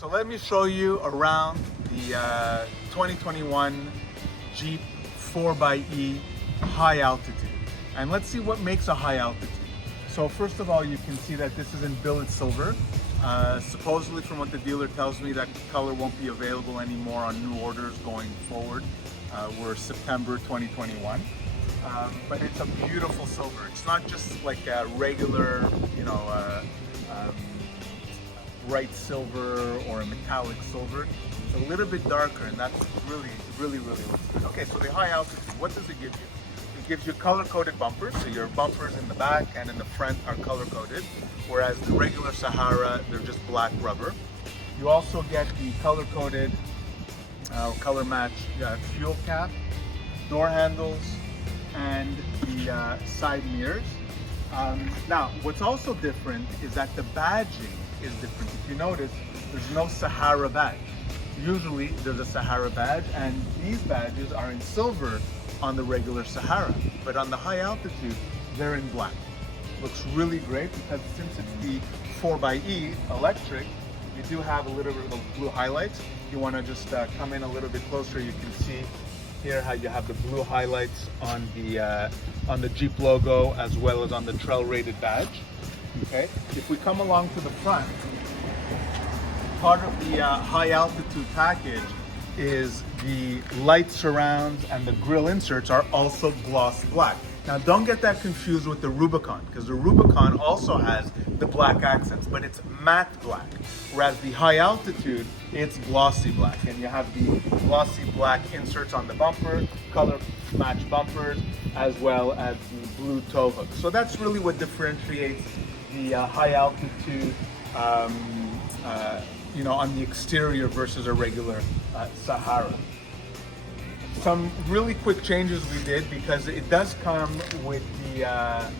So let me show you around the 2021 Jeep 4xe high altitude. And let's see what makes a high altitude. So first of all, you can see that this is in billet silver. Supposedly from what the dealer tells me, that color won't be available anymore on new orders going forward. We're September 2021. But it's a beautiful silver. It's not just like a regular, bright silver or a metallic silver. It's a little bit darker, and that's really looks good. Okay, so the high altitude, what does it give you? It gives you color-coded bumpers, so your bumpers in the back and in the front are color-coded, whereas the regular Sahara, they're just black rubber. You also get the color-coded, color-matched fuel cap, door handles, and the side mirrors. Now, what's also different is that the badging is different. If you notice, there's no Sahara badge. Usually there's a Sahara badge, and these badges are in silver on the regular Sahara, but on the high altitude, they're in black. Looks really great because since it's the 4xe electric, you do have a little bit of blue highlights. You want to just come in a little bit closer, you can see here how you have the blue highlights on the Jeep logo as well as on the trail rated badge. Okay, if we come along to the front, part of the high altitude package is the light surrounds, and the grille inserts are also gloss black. Now don't get that confused with the Rubicon, because the Rubicon also has the black accents, but it's matte black, whereas the high altitude, it's glossy black, and you have the glossy black inserts on the bumper, color match bumpers, as well as the blue tow hook. So that's really what differentiates the high altitude on the exterior versus a regular Sahara. Some really quick changes we did, because it does come with the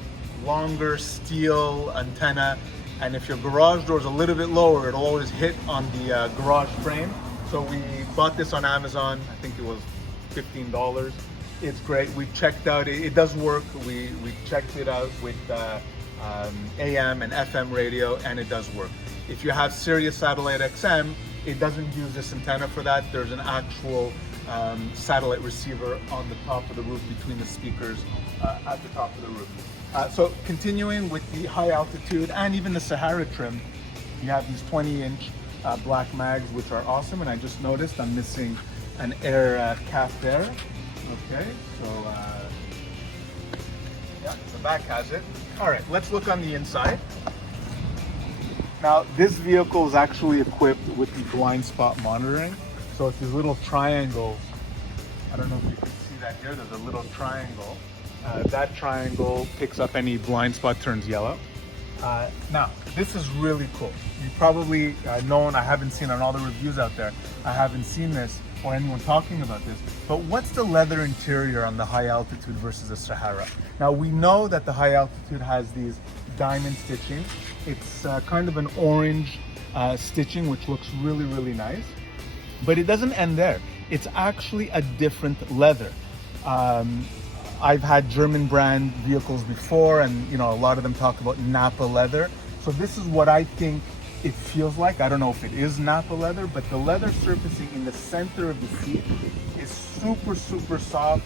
longer steel antenna, and if your garage door is a little bit lower, it'll always hit on the garage frame. So we bought this on Amazon. I think it was $15. It's great. We checked out, it does work. We checked it out with AM and FM radio, and it does work. If you have Sirius Satellite XM, it doesn't use this antenna for that. There's an actual satellite receiver on the top of the roof between the speakers at the top of the roof. So continuing with the high altitude and even the Sahara trim, you have these 20-inch black mags, which are awesome. And I just noticed I'm missing an air cap there. Okay, so yeah, the back has it. All right, let's look on the inside. Now, this vehicle is actually equipped with the blind spot monitoring. So it's these little triangles. I don't know if you can see that here. There's a little triangle. That triangle picks up any blind spot, turns yellow. Now, this is really cool. You probably know, and I haven't seen on all the reviews out there, I haven't seen this or anyone talking about this, but what's the leather interior on the high altitude versus the Sahara? Now, we know that the high altitude has these diamond stitching. It's kind of an orange stitching, which looks really nice. But it doesn't end there. It's actually a different leather. I've had German brand vehicles before, and a lot of them talk about Napa leather. So this is what I think it feels like. I don't know if it is Napa leather, but the leather surfacing in the center of the seat is super soft,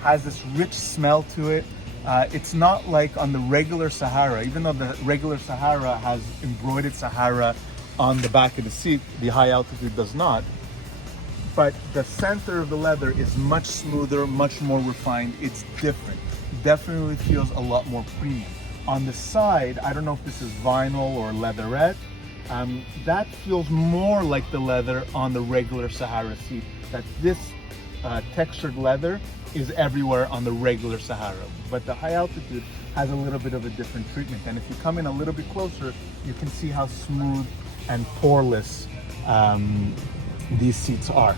has this rich smell to it. It's not like on the regular Sahara. Even though the regular Sahara has embroidered Sahara on the back of the seat, the high altitude does not. But the center of the leather is much smoother, much more refined. It's different. Definitely feels a lot more premium. On the side, I don't know if this is vinyl or leatherette. That feels more like the leather on the regular Sahara seat. That this textured leather is everywhere on the regular Sahara. But the high altitude has a little bit of a different treatment. And if you come in a little bit closer, you can see how smooth and poreless these seats are.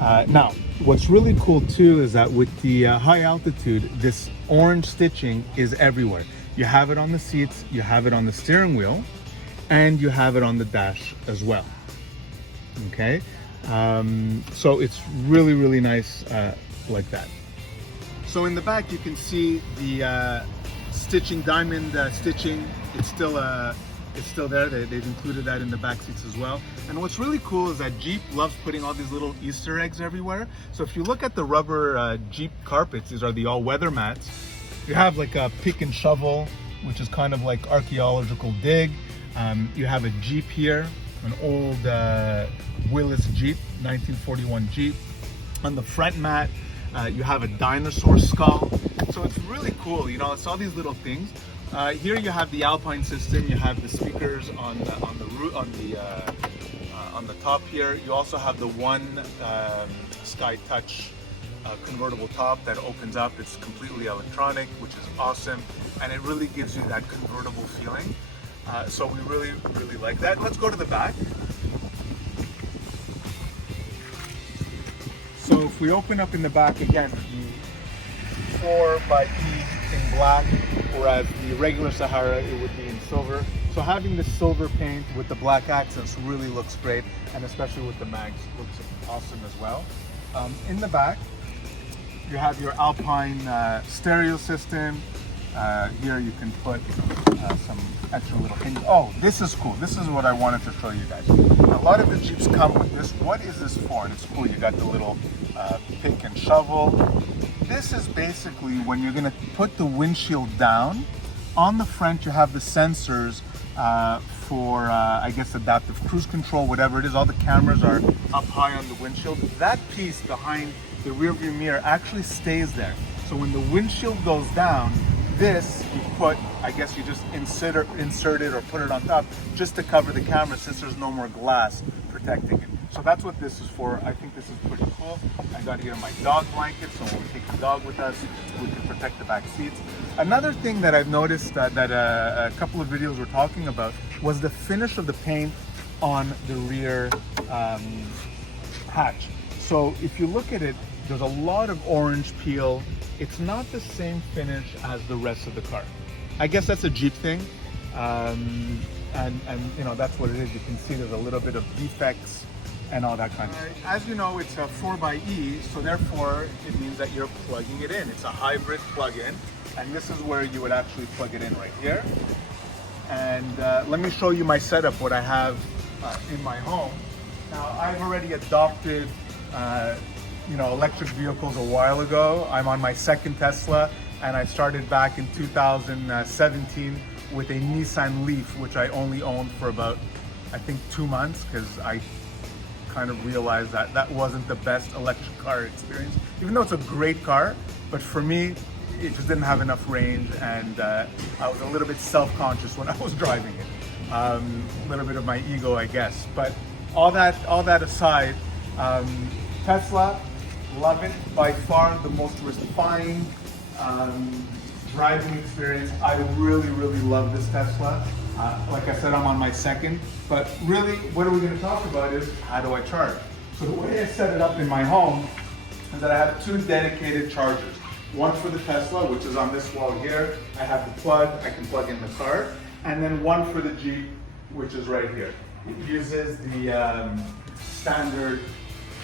Now, what's really cool too is that with the high altitude, this orange stitching is everywhere. You have it on the seats, you have it on the steering wheel, and you have it on the dash as well. Okay, so it's really nice like that. So in the back, you can see the stitching, diamond stitching. It's still a It's still there. They've included that in the back seats as well. And what's really cool is that Jeep loves putting all these little Easter eggs everywhere. So if you look at the rubber Jeep carpets, these are the all-weather mats. You have like a pick and shovel, which is kind of like archaeological dig. You have a Jeep here, an old Willis Jeep, 1941 Jeep. On the front mat, you have a dinosaur skull. So it's really cool, you know, it's all these little things. Here you have the Alpine system. You have the speakers on the top here. You also have the one Sky Touch convertible top that opens up. It's completely electronic, which is awesome, and it really gives you that convertible feeling. So we really like that. Let's go to the back. So if we open up in the back again, the 4xe in black, whereas the regular Sahara, it would be in silver. So having the silver paint with the black accents really looks great, and especially with the mags, looks awesome as well. In the back, you have your Alpine stereo system. Here you can put some extra little things. Oh, this is cool. This is what I wanted to show you guys. A lot of the Jeeps come with this. What is this for? And it's cool. You got the little pick and shovel. This is basically when you're going to put the windshield down. On the front, you have the sensors for, I guess, adaptive cruise control, whatever it is. All the cameras are up high on the windshield. That piece behind the rear view mirror actually stays there. So when the windshield goes down, this you put, I guess you just insert it or put it on top just to cover the camera, since there's no more glass protecting it. So that's what this is for. I think this is pretty cool. I got here my dog blanket, so when we take the dog with us, we can protect the back seats. Another thing that I've noticed that a couple of videos were talking about was the finish of the paint on the rear hatch. So if you look at it, there's a lot of orange peel. It's not the same finish as the rest of the car. I guess that's a Jeep thing. And you know, that's what it is. You can see there's a little bit of defects and all that kind of stuff. As you know, it's a 4xe, so therefore it means that you're plugging it in. It's a hybrid plug-in, and this is where you would actually plug it in right here. And let me show you my setup, what I have in my home. Now, I've already adopted you know, electric vehicles a while ago. I'm on my second Tesla, and I started back in 2017 with a Nissan Leaf, which I only owned for about, I think, 2 months, because I kind of realized that that wasn't the best electric car experience, even though it's a great car. But for me, it just didn't have enough range, and I was a little bit self-conscious when I was driving it. A little bit of my ego, I guess. But all that aside, Tesla, love it. By far the most refined driving experience. I really love this Tesla. Like I said, I'm on my second, but really what are we going to talk about is how do I charge? So the way I set it up in my home is that I have 2 dedicated chargers. One for the Tesla, which is on this wall here. I have the plug, I can plug in the car. And then one for the Jeep, which is right here. It uses the standard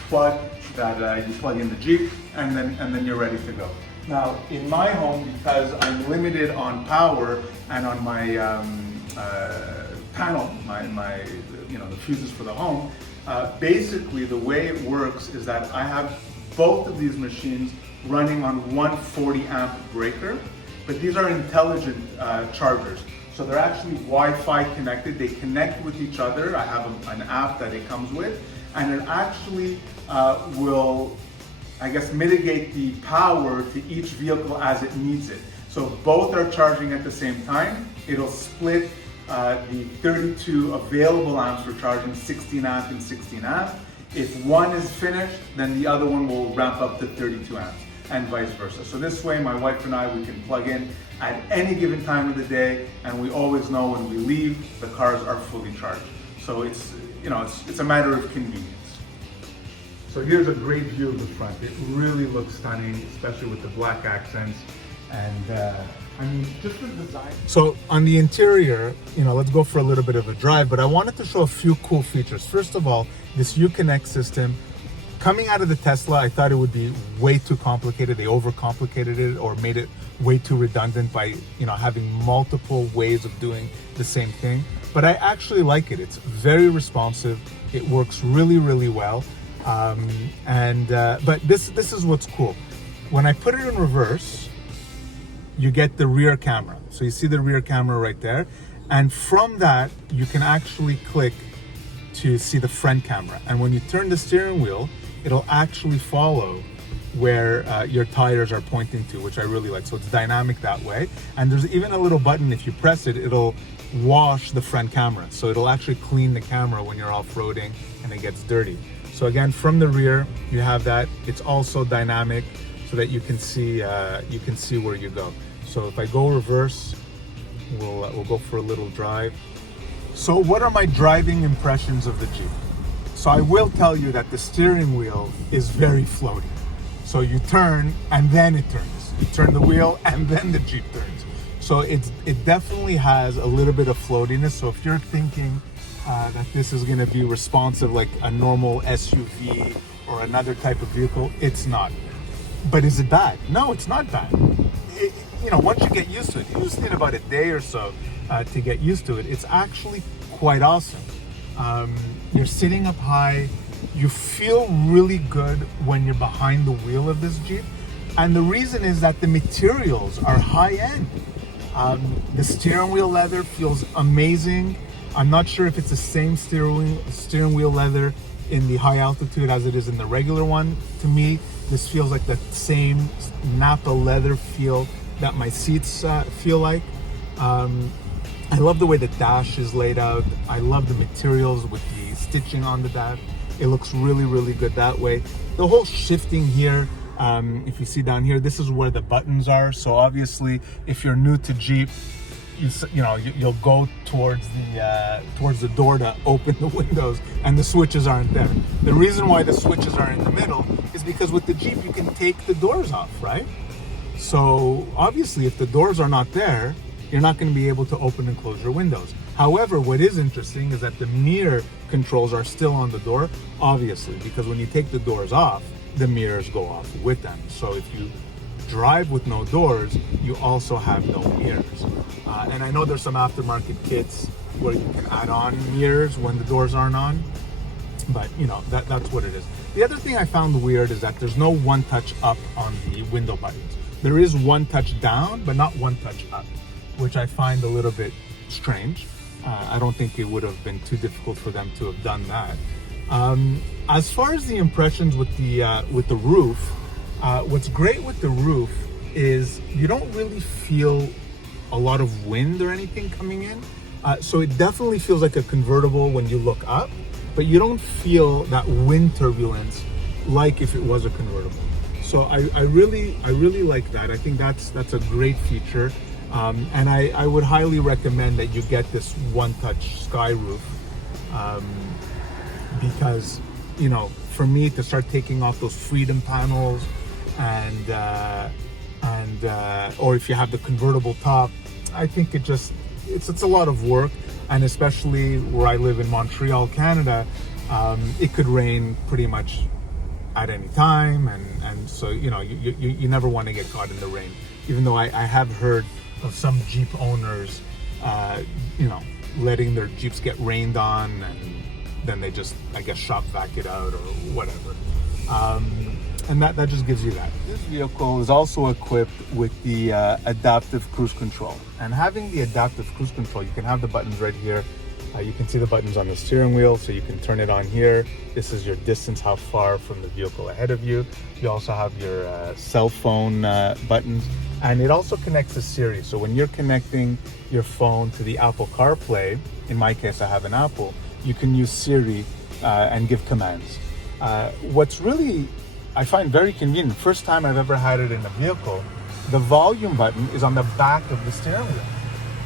plug that you plug in the Jeep, and then you're ready to go. Now, in my home, because I'm limited on power and on my panel, my you know, the fuses for the home, basically the way it works is that I have both of these machines running on one 40 amp breaker, but these are intelligent chargers. So they're actually Wi-Fi connected. They connect with each other. I have an app that it comes with, and it actually will, I guess, mitigate the power to each vehicle as it needs it. So if both are charging at the same time, it'll split the 32 available amps for charging, 16 amp and 16 amp. If one is finished, then the other one will ramp up to 32 amps, and vice versa. So this way, my wife and I, we can plug in at any given time of the day, and we always know when we leave, the cars are fully charged. So it's, you know, it's a matter of convenience. So here's a great view of the front. It really looks stunning, especially with the black accents. And I mean, just the design. So on the interior, you know, let's go for a little bit of a drive, but I wanted to show a few cool features. First of all, this Uconnect system. Coming out of the Tesla, I thought it would be way too complicated. They overcomplicated it or made it way too redundant by, you know, having multiple ways of doing the same thing. but I actually like it. It's very responsive. It works really, really well. But this is what's cool. When I put it in reverse, you get the rear camera. So you see the rear camera right there. And from that, you can actually click to see the front camera. And when you turn the steering wheel, it'll actually follow where your tires are pointing to, which I really like. So it's dynamic that way. And there's even a little button, if you press it, it'll wash the front camera. So it'll actually clean the camera when you're off-roading and it gets dirty. So again, from the rear, you have that. It's also dynamic so that you can see where you go. So if I go reverse, we'll go for a little drive. So what are my driving impressions of the Jeep? So I will tell you that the steering wheel is very floaty. So you turn and then it turns. You turn the wheel and then the Jeep turns. So it definitely has a little bit of floatiness. So if you're thinking that this is going to be responsive like a normal SUV or another type of vehicle, it's not. But is it bad? No, it's not bad. Once you get used to it, you just need about a day or so to get used to it. It's actually quite awesome. You're sitting up high. You feel really good when you're behind the wheel of this Jeep. And the reason is that the materials are high end. The steering wheel leather feels amazing. I'm not sure if it's the same steering wheel leather in the high altitude as it is in the regular one. To me, this feels like the same Napa leather feel that my seats feel like. I love the way the dash is laid out. I love the materials with the stitching on the dash. It looks really, really good that way. The whole shifting here, if you see down here, this is where the buttons are. So obviously, if you're new to Jeep, you'll go towards the door to open the windows, and the switches aren't there. The reason why the switches are in the middle is because with the Jeep, you can take the doors off, right? So obviously, if the doors are not there, you're not going to be able to open and close your windows. However, what is interesting is that the mirror controls are still on the door, obviously, because when you take the doors off, the mirrors go off with them. So if you drive with no doors, you also have no mirrors. And I know there's some aftermarket kits where you can add on mirrors when the doors aren't on, but that's what it is. The other thing I found weird is that there's no one touch up on the window buttons. There is one touch down, but not one touch up, which I find a little bit strange. I don't think it would have been too difficult for them to have done that. As far as the impressions with the roof, what's great with the roof is you don't really feel a lot of wind or anything coming in. So it definitely feels like a convertible when you look up, but you don't feel that wind turbulence like if it was a convertible. So I really like that. I think that's a great feature. And I would highly recommend that you get this one-touch sky roof, because for me to start taking off those freedom panels or if you have the convertible top, I think it's a lot of work. And especially where I live in Montreal, Canada, it could rain pretty much at any time, and so you never want to get caught in the rain. Even though I have heard of some Jeep owners, letting their Jeeps get rained on, and then they just, I guess, shop vac it out or whatever. And that just gives you that. This vehicle is also equipped with the adaptive cruise control. And having the adaptive cruise control, you can have the buttons right here. You can see the buttons on the steering wheel, so you can turn it on here. This is your distance, how far from the vehicle ahead of you. You also have your cell phone buttons, and it also connects to Siri. So when you're connecting your phone to the Apple CarPlay, in my case, I have an Apple, you can use Siri and give commands. What's really, I find very convenient, first time I've ever had it in a vehicle, the volume button is on the back of the steering wheel.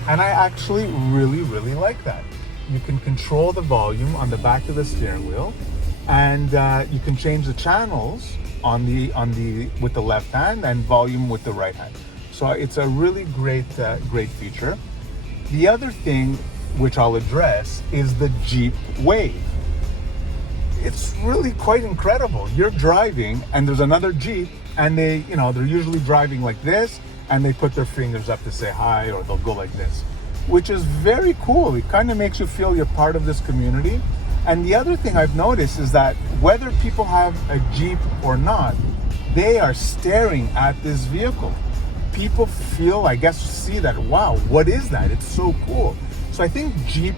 And I actually really, really like that. You can control the volume on the back of the steering wheel, and you can change the channels with the left hand and volume with the right hand. So it's a really great feature. The other thing which I'll address is the Jeep Wave. It's really quite incredible. You're driving and there's another Jeep, and they're usually driving like this, and they put their fingers up to say hi, or they'll go like this. which is very cool. It kind of makes you feel you're part of this community. And the other thing I've noticed is that whether people have a Jeep or not, they are staring at this vehicle. People feel, I guess, see that, wow, what is that? It's so cool. So I think Jeep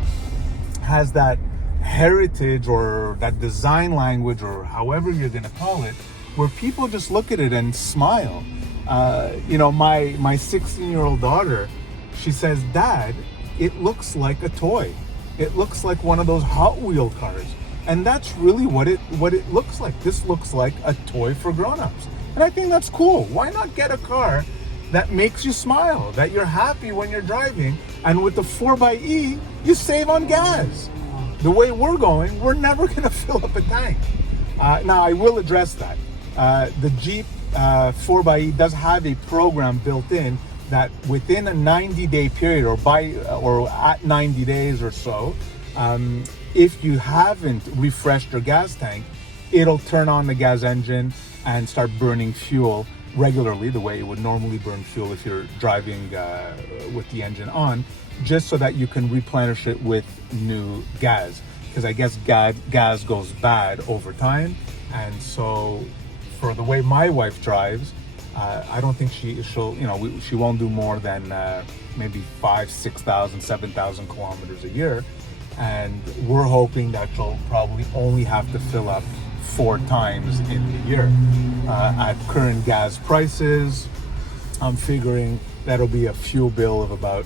has that heritage or that design language, or however you're going to call it, where people just look at it and smile. You know, my 16-year-old daughter, she says, Dad, it looks like a toy. It looks like one of those Hot Wheel cars. And that's really what it looks like. This looks like a toy for grown-ups. And I think that's cool. Why not get a car that makes you smile, that you're happy when you're driving? And with the 4xe, you save on gas. The way we're going, we're never going to fill up a tank. Now, I will address that. The Jeep 4xe does have a program built in that within a 90-day period, or at 90 days or so, if you haven't refreshed your gas tank, it'll turn on the gas engine and start burning fuel regularly, the way it would normally burn fuel if you're driving with the engine on, just so that you can replenish it with new gas. Because I guess gas goes bad over time, and so for the way my wife drives, I don't think she'll, you know, she won't do more than maybe 5,000, 6,000, 7,000 kilometers a year. And we're hoping that she'll probably only have to fill up 4 times in the year. At current gas prices, I'm figuring that'll be a fuel bill of about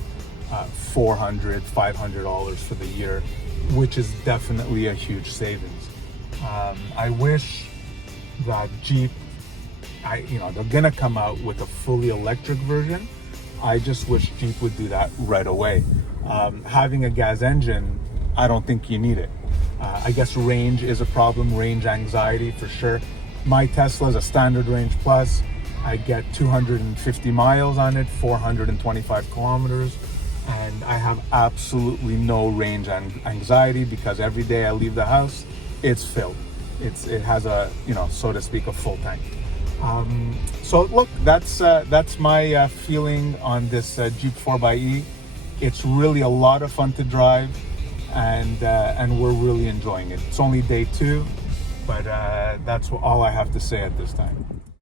$400, $500 for the year, which is definitely a huge savings. I wish that Jeep, they're gonna come out with a fully electric version. I just wish Jeep would do that right away. Having a gas engine, I don't think you need it. I guess range is a problem, range anxiety for sure. My Tesla is a standard range plus. I get 250 miles on it, 425 kilometers, and I have absolutely no range anxiety because every day I leave the house, it's filled. It has a, so to speak, a full tank. So look, that's my feeling on this Jeep 4xe. It's really a lot of fun to drive, and we're really enjoying it. It's only day 2, but that's all I have to say at this time.